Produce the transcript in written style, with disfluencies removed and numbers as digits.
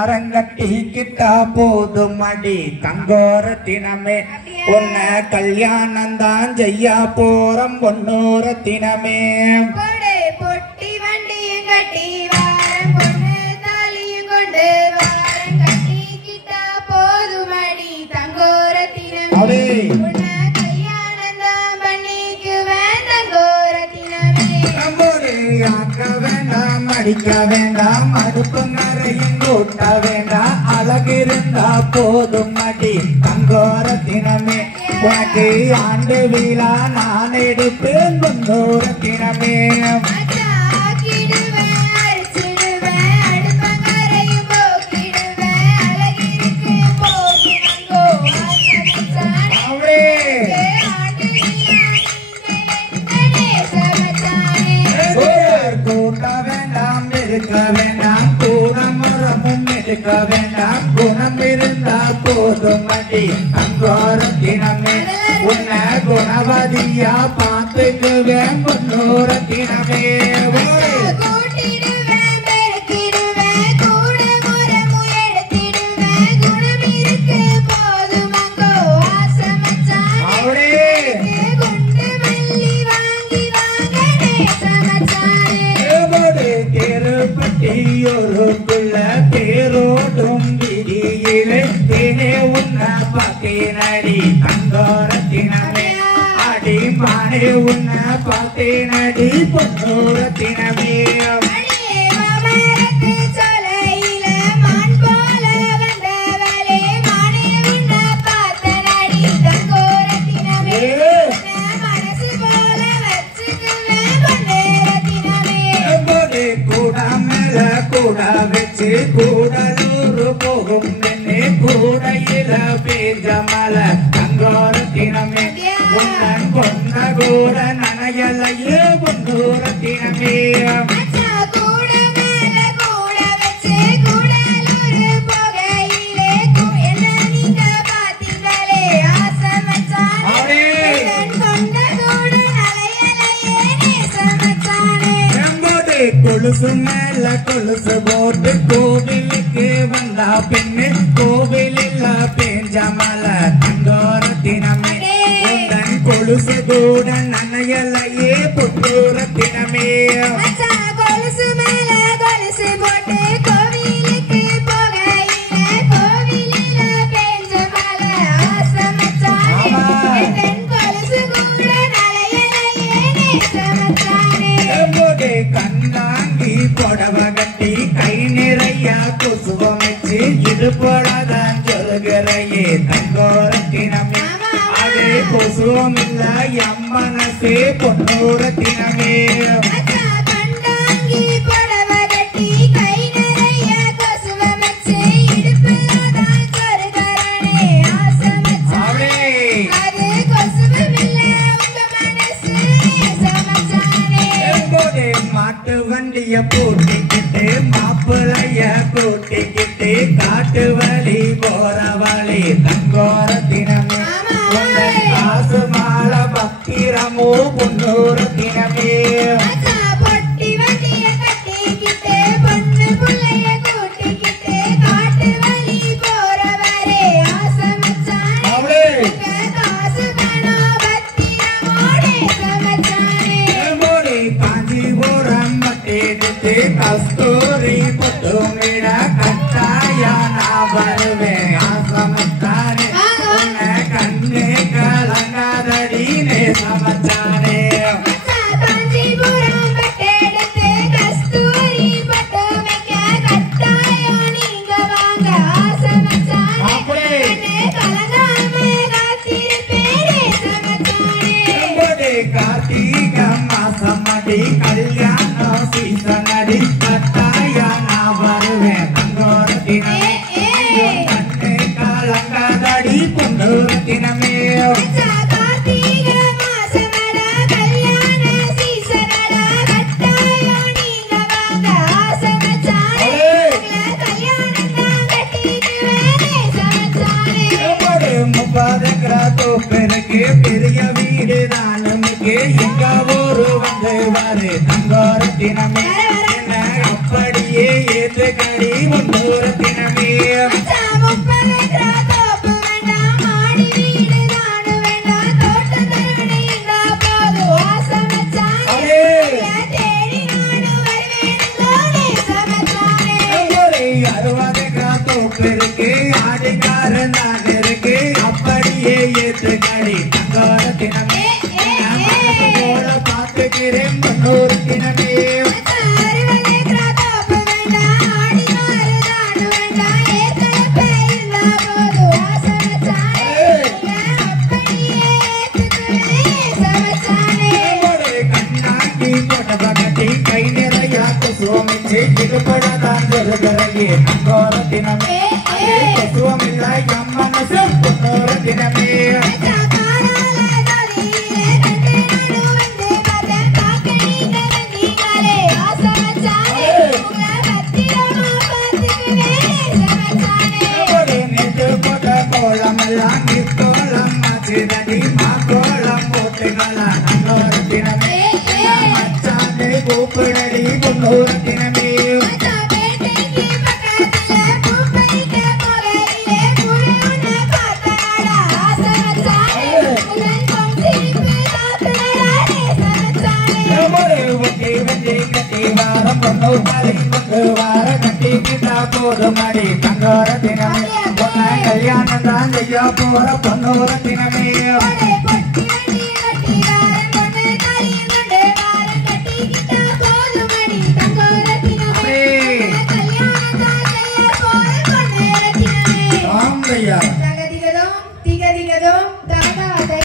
அரங்கட்டி கிட்டா போதும் அடி தங்கோரத்தினமே உன்னை கல்யாணம் தான் செய்யா போறம் பொன்னோரத்தினமே பொட்டி வண்டியும் கட்டி வாரம் பொண்ணு தாலியும் கொண்டு வாரம் கட்டி கிட்டா போதும் அடி தங்கோரத்தினமே உன்னை கல்யாணம் தான் பண்ணிக்குவேன் தங்கோரத்தினமே நம்மோடு ஆக்க வேண்டாம் அடிக்க வேண்டாம் அடுப்பு நிறையும் கூட்ட வேண்டாம் அழகிருந்தா போதும் அடி தங்கோரத்தினமே உனக்கு ஆண்டு விழா நான் எடுப்பேன் பொன்னோரத்தினமே வேண்டாம் கூடமுறமும் எடுக்க வேண்டாம் குணம் இருந்தா போதும் அடி தங்கோரத்தினமே உன்னை குணவதியா பார்த்துக்குவேன் பொன்னோரத்தினமே ொருக்குள்ள பேரோடும் விதியிலே தேனே உன்னை பார்த்தேனடி தங்கோரத்தினமே அடி மானே உன்னை பார்த்தேனடி பொன்னோரத்தினமே கூட வச்சு கூடலூர் போகும் நின்று கூடையில பேஞ்ச மலை தங்கோரத்தினமே உன்னன் பொன்ன கூட நனையலையே பொன்னோரத்தினமே கொலுசு மேல கொலுசு போட்டு கோவிலுக்கு வந்தா பின்னு கோவிலில் பேஞ்ச மலை தங்கோரத்தினமே உந்தன் கொலுசு கூட நனையலையே பொன்னோரத்தினமே கொலுசு மேல கொலுசு போட்டு கோவிலுக்கு போகையில கோவிலில பேஞ்ச மலை ஆசமச்சானே கொலுசு கூட நனையலையே நேசமச்சானே கண்டாங்கி புடவ கட்டி கை நிறைய குசுவம் வச்சு இடுபடாதான் சொல்கிறையே தங்கோரத்தினமே அதே குசுவம் இல்ல எம் மனசே பொன்னோரத்தினமே வண்டிய பூட்டிக்கிட்டு மாப்பிளைய கூட்டிக்கிட்டு காட்டு வழி போற வழி தங்கோரத்தினமே காசு மாலை பத்திரமோ பொன்னோரத்தினமே கஸ்தூரி பொட்டுமிட கட்டாயா நான் வருவேன் ஆசமச்சானே உன்னை கண்ணே கலங்காதடி நேசமச்சானே கார்த்திக மாசம் அடி கல்யாணம் சீசன் அடி கட்டாயா நான் வருவேன் தங்கோரத்தினமே கண்ணே கலங்காதடி பொன்னோரத்தினமே பெரிய வீடு தானுக்கு எங்க ஊரு வந்து வாரு தங்கோரத்தினமே அப்படியே ஏத்து கடி முன்னூரத்தினமே தோப்பு இருக்கு ஆடிக்காரன் தான் இருக்கு அப்படியே ஏத்துக்கடி தங்கோர தினமே போல பாத்துக்கிறேன் பொன்னூறு தினமே கை நிறைய சுவமிச்சு இதுபடதான் ஜொருகரையே தங்கோர தினமே சுவமில்லை எம் மனசு பொன்னூர தினமே நேற்று போட்ட கோலமெல்லாம் நிற்கோலம் மாற்றிதடி மாக்கோலம் போட்டுகளா தங்கோர தினமே கூப்பிடடி பொன்னூர தினமே போதுமடி தங்கோர தினமே கல்யாணம் தான் செய்ய போற பொன்னூர தினமே